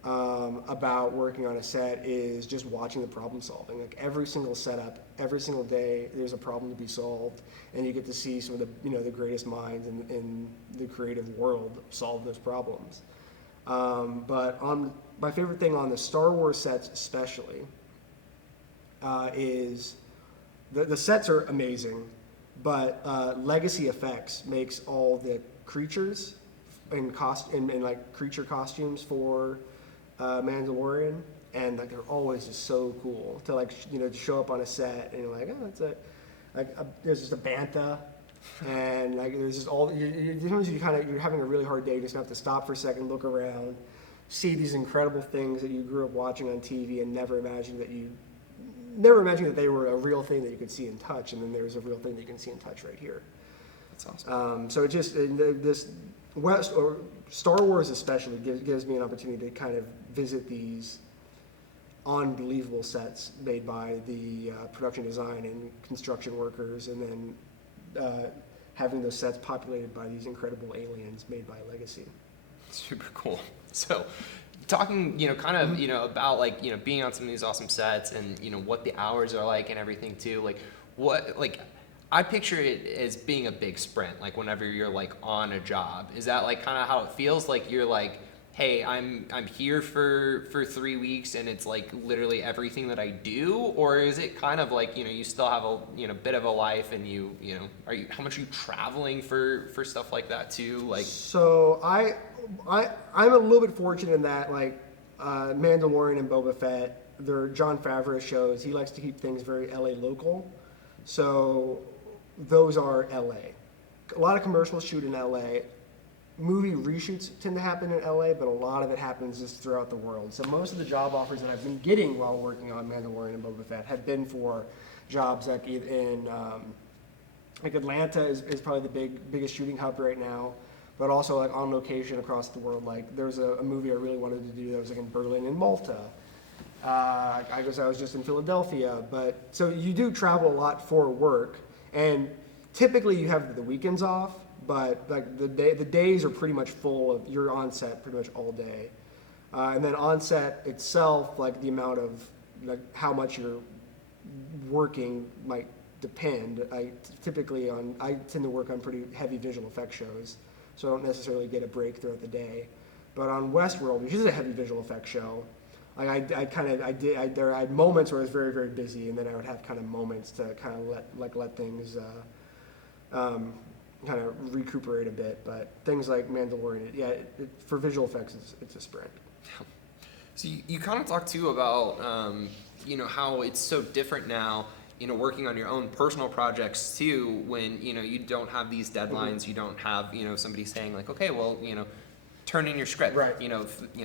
about working on a set is just watching the problem solving. Like every single setup, every single day, there's a problem to be solved, and you get to see some of the the greatest minds in the creative world solve those problems. But my favorite thing on the Star Wars sets especially is the sets are amazing, but legacy effects makes all the creatures and like creature costumes for Mandalorian, and like they're always just so cool to like to show up on a set and you're like, oh, that's there's just a bantha, and like there's just you're having a really hard day, you just have to stop for a second, look around, see these incredible things that you grew up watching on TV and never imagined that they were a real thing that you could see and touch, and then there's a real thing that you can see and touch right here. That's awesome. So it just this Star Wars especially gives me an opportunity to kind of visit these unbelievable sets made by the production design and construction workers, and then having those sets populated by these incredible aliens made by Legacy. Super cool. So talking, kind of, about like, being on some of these awesome sets and, what the hours are like and everything too, like I picture it as being a big sprint, like whenever you're like on a job. Is that like kind of how it feels? Like you're like, hey, I'm here for 3 weeks and it's like literally everything that I do? Or is it kind of like, you still have a, bit of a life and how much are you traveling for stuff like that too? Like, so I'm a little bit fortunate in that, like, Mandalorian and Boba Fett, they're Jon Favreau shows. He likes to keep things very LA local. So those are LA. A lot of commercials shoot in LA. Movie reshoots tend to happen in LA, but a lot of it happens just throughout the world. So most of the job offers that I've been getting while working on Mandalorian and Boba Fett have been for jobs like in like Atlanta is probably the biggest shooting hub right now, but also like on location across the world. Like there's a movie I really wanted to do that was like in Berlin and Malta. I was just in Philadelphia, but so you do travel a lot for work, and typically you have the weekends off. But like the days are pretty much full of, you're on set pretty much all day, and then on set itself, like the amount of like how much you're working might depend. I tend to work on pretty heavy visual effects shows, so I don't necessarily get a break throughout the day. But on Westworld, which is a heavy visual effects show, like I had moments where I was very, very busy, and then I would have kind of moments to kind of let things kind of recuperate a bit. But things like Mandalorian, for visual effects, it's a sprint. So you kind of talked too about how it's so different now, working on your own personal projects too, when you don't have these deadlines, you don't have somebody saying like, okay, well, turn in your script, right?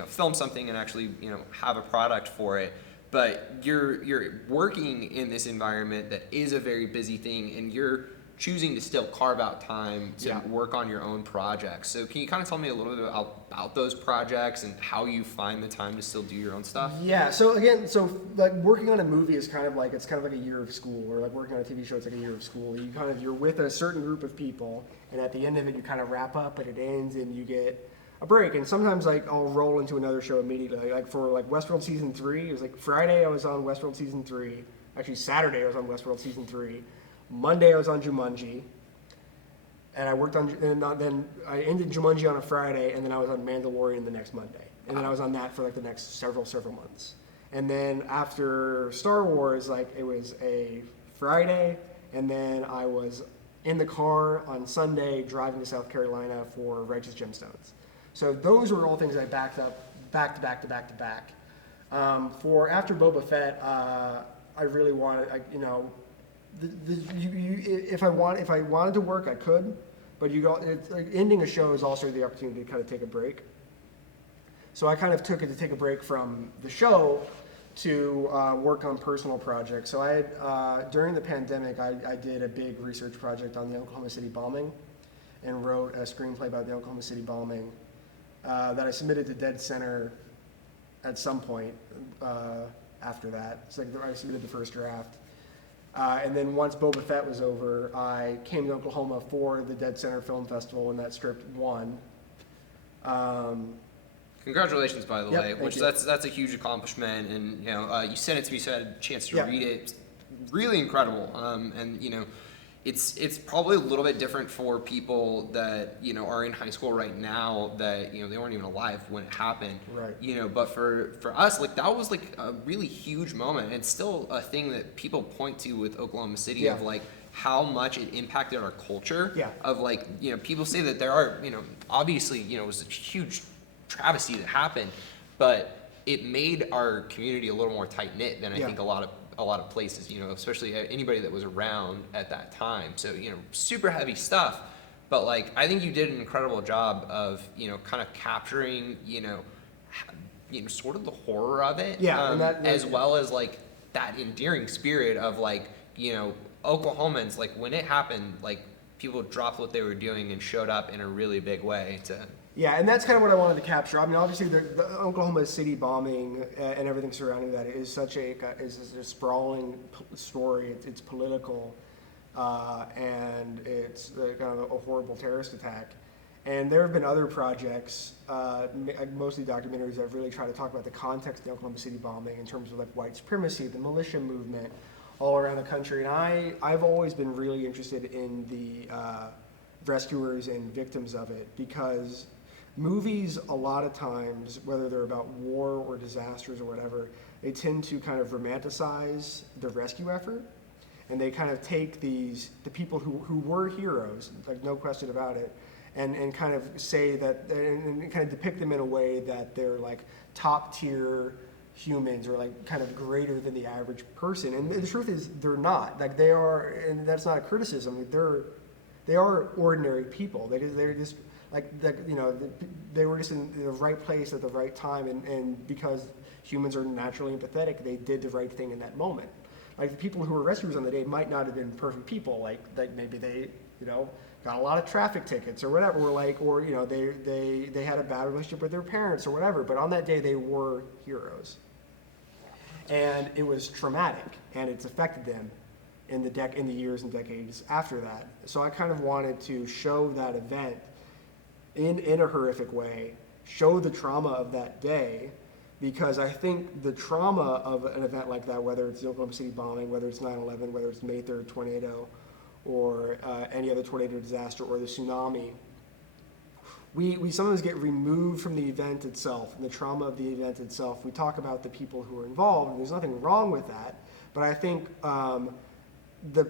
Film something and actually have a product for it. But you're working in this environment that is a very busy thing, and you're choosing to still carve out time to work on your own projects. So can you kind of tell me a little bit about those projects and how you find the time to still do your own stuff? Yeah, so again, like working on a movie is kind of like a year of school, or like working on a TV show, it's like a year of school. You're with a certain group of people, and at the end of it, you kind of wrap up and it ends and you get a break. And sometimes like I'll roll into another show immediately. Like for like Westworld season 3, it was like Friday I was on Westworld season 3. Actually Saturday I was on Westworld season 3. Monday I was on Jumanji, and I worked on, and then I ended Jumanji on a Friday, and then I was on Mandalorian the next Monday, and then I was on that for like the next several months. And then after Star Wars, like it was a Friday, and then I was in the car on Sunday driving to South Carolina for Righteous Gemstones. So those were all things I backed up back to back. For after Boba Fett, I really wanted, if I wanted to work, I could, but it's like ending a show is also the opportunity to kind of take a break. So I kind of took it to take a break from the show to work on personal projects. So I had, during the pandemic, I did a big research project on the Oklahoma City bombing, and wrote a screenplay about the Oklahoma City bombing that I submitted to Dead Center at some point after that. It's like I submitted the first draft. And then once Boba Fett was over, I came to Oklahoma for the Dead Center Film Festival, and that script won. Congratulations, by the way, which you. that's a huge accomplishment. And you sent it to me, so I had a chance to read it. It's really incredible. And it's probably a little bit different for people that are in high school right now that they weren't even alive when it happened. Right. But for us, like that was like a really huge moment. It's still a thing that people point to with Oklahoma City of like how much it impacted our culture. Yeah. Of like people say that there are obviously it was a huge travesty that happened, but it made our community a little more tight knit than I think a lot of places, especially anybody that was around at that time. So, super heavy stuff, but like, I think you did an incredible job of, kind of capturing, sort of the horror of it. Yeah. As well as like that endearing spirit of like, Oklahomans, like when it happened, like people dropped what they were doing and showed up in a really big way to Yeah, and that's kind of what I wanted to capture. I mean, obviously, the Oklahoma City bombing and everything surrounding that is such a sprawling story. It's political, and it's kind of a horrible terrorist attack. And there have been other projects, mostly documentaries, that have really tried to talk about the context of the Oklahoma City bombing in terms of like white supremacy, the militia movement, all around the country. And I've always been really interested in the rescuers and victims of it, because movies, a lot of times, whether they're about war or disasters or whatever, they tend to kind of romanticize the rescue effort, and they kind of take the people who were heroes, like no question about it, and kind of say that, and kind of depict them in a way that they're like top tier humans, or like kind of greater than the average person. And the truth is, they're not. Like, they are, and that's not a criticism. They are ordinary people. They're just they were just in the right place at the right time, and because humans are naturally empathetic, they did the right thing in that moment. Like, the people who were rescuers on the day might not have been perfect people. Like maybe they got a lot of traffic tickets or whatever, or they had a bad relationship with their parents or whatever. But on that day, they were heroes, and it was traumatic, and it's affected them in the years and decades after that. So I kind of wanted to show that event in a horrific way, show the trauma of that day, because I think the trauma of an event like that, whether it's the Oklahoma City bombing, whether it's 9/11, whether it's May 3rd tornado, or any other tornado disaster, or the tsunami, we sometimes get removed from the event itself and the trauma of the event itself. We talk about the people who are involved, and there's nothing wrong with that, but I think the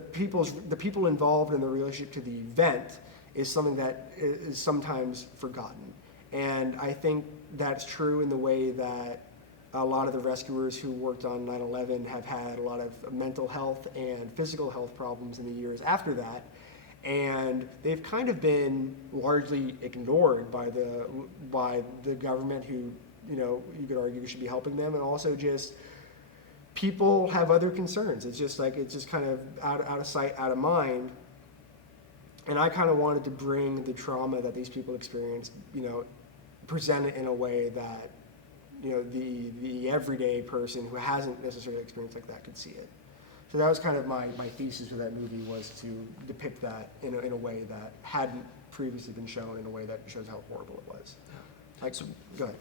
people involved in the relationship to the event is something that is sometimes forgotten. And I think that's true in the way that a lot of the rescuers who worked on 9/11 have had a lot of mental health and physical health problems in the years after that. And they've kind of been largely ignored by the government, who, you could argue should be helping them, and also just people have other concerns. It's just kind of out of sight, out of mind. And I kind of wanted to bring the trauma that these people experienced, present it in a way that, the everyday person who hasn't necessarily experienced like that could see it. So that was kind of my thesis with that movie, was to depict that in a way that hadn't previously been shown, in a way that shows how horrible it was. So, go ahead.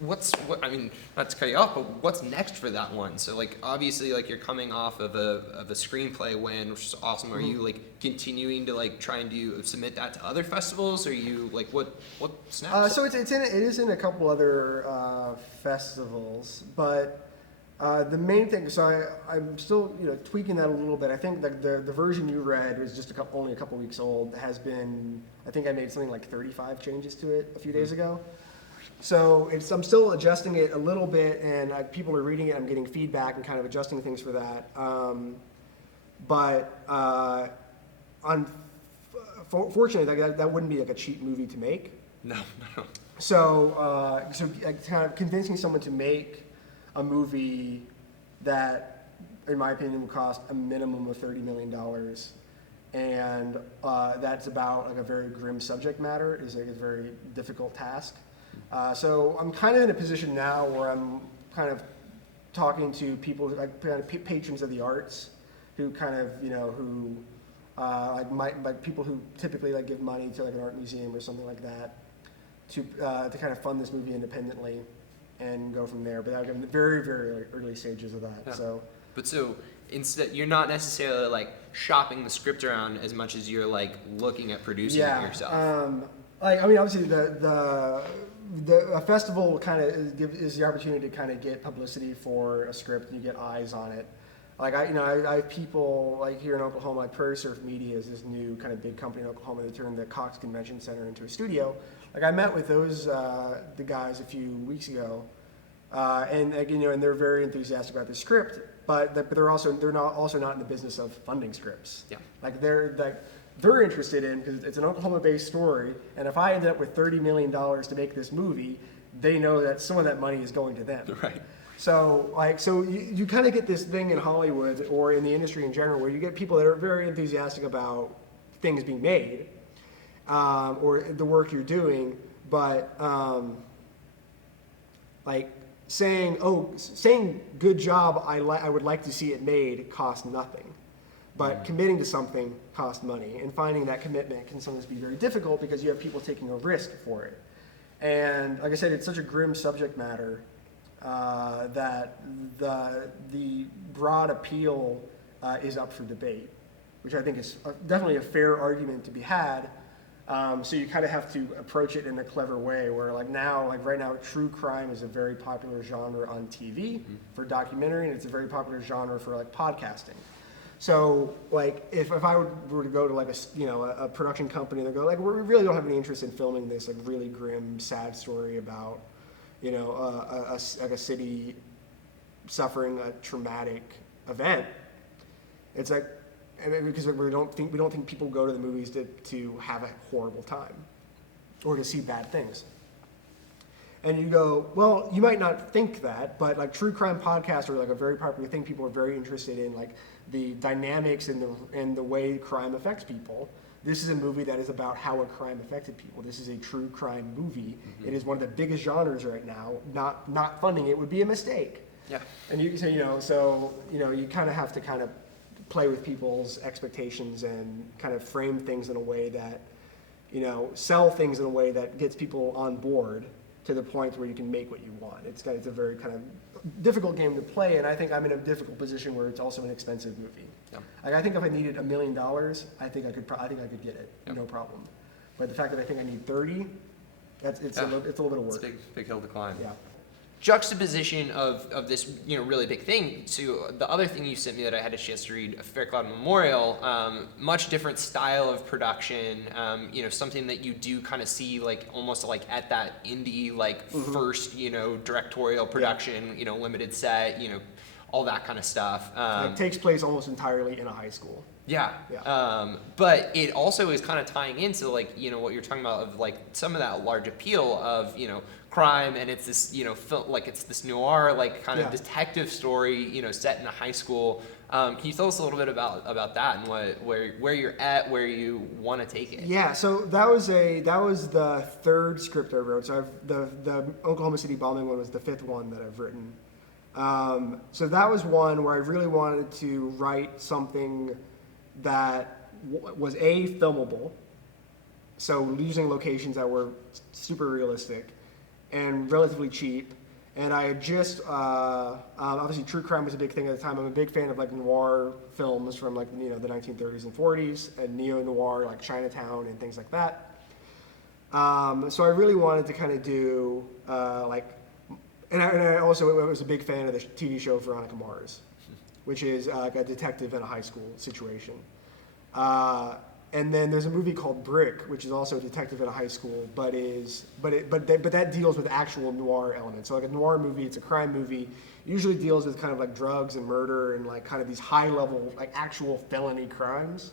I mean, not to cut you off, but what's next for that one? So, like, obviously, like, you're coming off of a screenplay win, which is awesome. Are you, like, continuing to, like, try and submit that to other festivals? Or are you, like, what's next? So it is in a couple other festivals, but the main thing, so I'm still, tweaking that a little bit. I think that the version you read was just only a couple weeks old. Has been, I think I made something like 35 changes to it a few days ago. So I'm still adjusting it a little bit, and people are reading it. I'm getting feedback and kind of adjusting things for that. Fortunately, that wouldn't be like a cheap movie to make. No. So kind of convincing someone to make a movie that, in my opinion, would cost a minimum of $30 million, and that's about like a very grim subject matter, is like a very difficult task. So I'm kind of in a position now where I'm kind of talking to people, like patrons of the arts, who kind of, like people who typically like give money to like an art museum or something like that, to kind of fund this movie independently and go from there. But I'm in the very, very early stages of that. Yeah. So instead, you're not necessarily like shopping the script around as much as you're like looking at producing it yourself. Obviously a festival kind of is the opportunity to kind of get publicity for a script, and you get eyes on it. Like I have people like here in Oklahoma, like Prairie Surf Media is this new kind of big company in Oklahoma that turned the Cox Convention Center into a studio. Like I met with the guys a few weeks ago, and they're very enthusiastic about the script, but they're not in the business of funding scripts. Yeah. Like they're interested in, because it's an Oklahoma-based story, and if I ended up with $30 million to make this movie, they know that some of that money is going to them. Right. So you kind of get this thing in Hollywood or in the industry in general, where you get people that are very enthusiastic about things being made, or the work you're doing, but like saying good job, I would like to see it made costs nothing. But committing to something costs money, and finding that commitment can sometimes be very difficult because you have people taking a risk for it. And like I said, it's such a grim subject matter that the broad appeal is up for debate, which I think is definitely a fair argument to be had. So you kind of have to approach it in a clever way where like right now, true crime is a very popular genre on TV for documentary, and it's a very popular genre for like podcasting. So like if I were to go to like a production company and they go like, we really don't have any interest in filming this like really grim, sad story about, a city suffering a traumatic event. It's like, and because we don't think people go to the movies to have a horrible time or to see bad things. And you go, well, you might not think that, but like true crime podcasts are like a very popular thing. People are very interested in like the dynamics and the way crime affects people. This is a movie that is about how a crime affected people. This is a true crime movie. It is one of the biggest genres right now. Not funding it would be a mistake. Yeah. And you kind of have to kind of play with people's expectations and kind of frame things in a way that, sell things in a way that gets people on board to the point where you can make what you want. It's a very kind of difficult game to play, and I think I'm in a difficult position where it's also an expensive movie. Yeah. Like I think if I needed $1 million, I think I could get it, no problem. But the fact that I think I need 30, it's a little bit of work. It's a big hill to climb. Yeah. Juxtaposition of this really big thing to the other thing you sent me that I had a chance to read, Fair Cloud Memorial, much different style of production, something that you do kind of see like almost like at that indie like first directorial production, limited set, all that kind of stuff. It takes place almost entirely in a high school. Yeah. But it also is kind of tying into like what you're talking about of like some of that large appeal of crime, and it's this it's this noir like kind of detective story set in a high school. Can you tell us a little bit about that and where you're at, where you want to take it? Yeah, so that was the third script I wrote. So the Oklahoma City bombing one was the fifth one that I've written. So that was one where I really wanted to write something that was filmable, so using locations that were super realistic and relatively cheap. And I had just obviously true crime was a big thing at the time. I'm a big fan of like noir films from like the 1930s and 40s and neo-noir like Chinatown and things like that. So I really wanted to kind of do and I also was a big fan of the TV show Veronica Mars, which is like a detective in a high school situation. And then there's a movie called Brick, which is also a detective in a high school, but that deals with actual noir elements. So like a noir movie, it's a crime movie, usually deals with kind of like drugs and murder and like kind of these high level like actual felony crimes.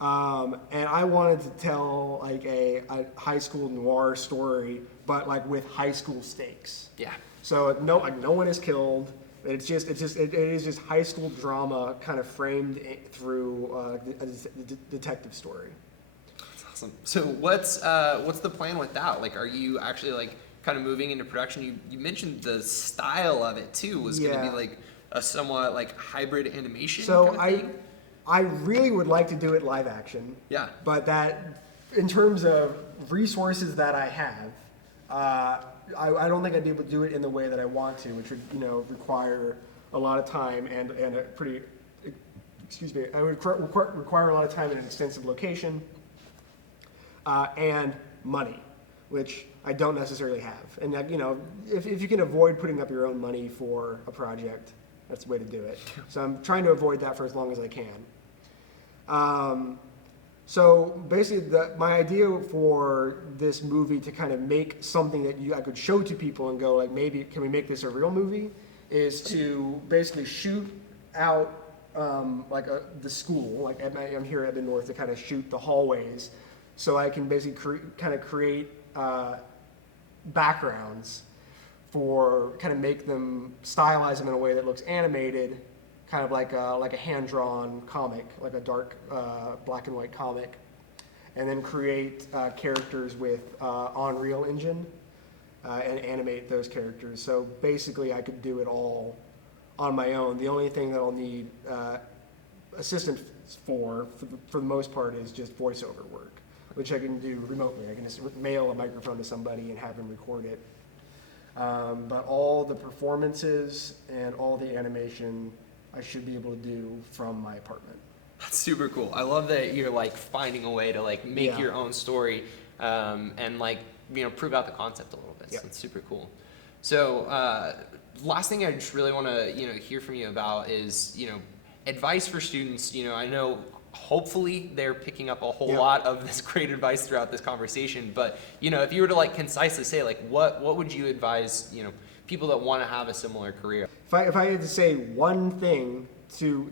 And I wanted to tell like a high school noir story, but like with high school stakes. Yeah. So no one is killed. It is just high school drama kind of framed through a detective story. That's awesome. So what's the plan with that? Like, are you actually like kind of moving into production? You mentioned the style of it too was going to be like a somewhat like hybrid animation. So kind of thing? I really would like to do it live action. Yeah. But that, in terms of resources that I have, I don't think I'd be able to do it in the way that I want to, which would require a lot of time and a pretty, I would require a lot of time in an extensive location and money, which I don't necessarily have. And that, if you can avoid putting up your own money for a project, that's the way to do it. So I'm trying to avoid that for as long as I can. So basically, my idea for this movie to kind of make something that I could show to people and go like, maybe can we make this a real movie, is to basically shoot out the school. Like I'm here at the North to kind of shoot the hallways, so I can basically create backgrounds for kind of make them stylize them in a way that looks animated, kind of like a hand-drawn comic, like a dark black and white comic, and then create characters with Unreal Engine and animate those characters. So basically I could do it all on my own. The only thing that I'll need assistance for the most part is just voiceover work, which I can do remotely. I can just mail a microphone to somebody and have them record it. But all the performances and all the animation I should be able to do from my apartment. That's super cool. I love that you're like finding a way to like make your own story and like, you know, prove out the concept a little bit. So it's super cool. So last thing I just really want to, you know, hear from you about is, you know, advice for students. You know, I know hopefully they're picking up a whole lot of this great advice throughout this conversation, but, you know, if you were to like concisely say, like, what would you advise, you know, people that want to have a similar career? If I had to say one thing to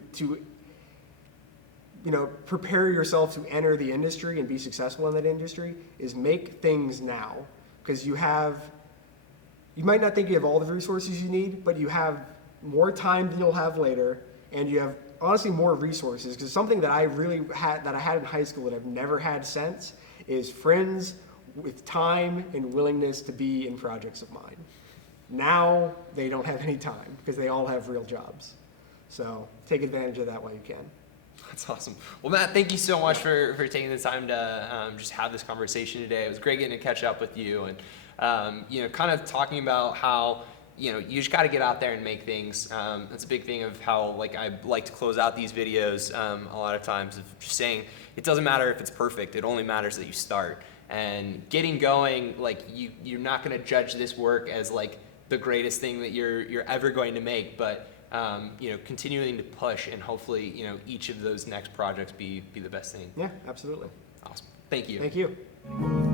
you know, prepare yourself to enter the industry and be successful in that industry, is make things now. Because you might not think you have all the resources you need, but you have more time than you'll have later, and you have honestly more resources. Because something that I had in high school that I've never had since is friends with time and willingness to be in projects of mine. Now they don't have any time because they all have real jobs. So take advantage of that while you can. That's awesome. Well, Matt, thank you so much for taking the time to just have this conversation today. It was great getting to catch up with you and, you know, kind of talking about how, you know, you just got to get out there and make things. That's a big thing of how, like, I like to close out these videos a lot of times, of just saying it doesn't matter if it's perfect. It only matters that you start. And getting going, like, you're not going to judge this work as, like, the greatest thing that you're ever going to make, but you know, continuing to push, and hopefully, you know, each of those next projects be the best thing. Yeah, absolutely. Awesome. Thank you. Thank you.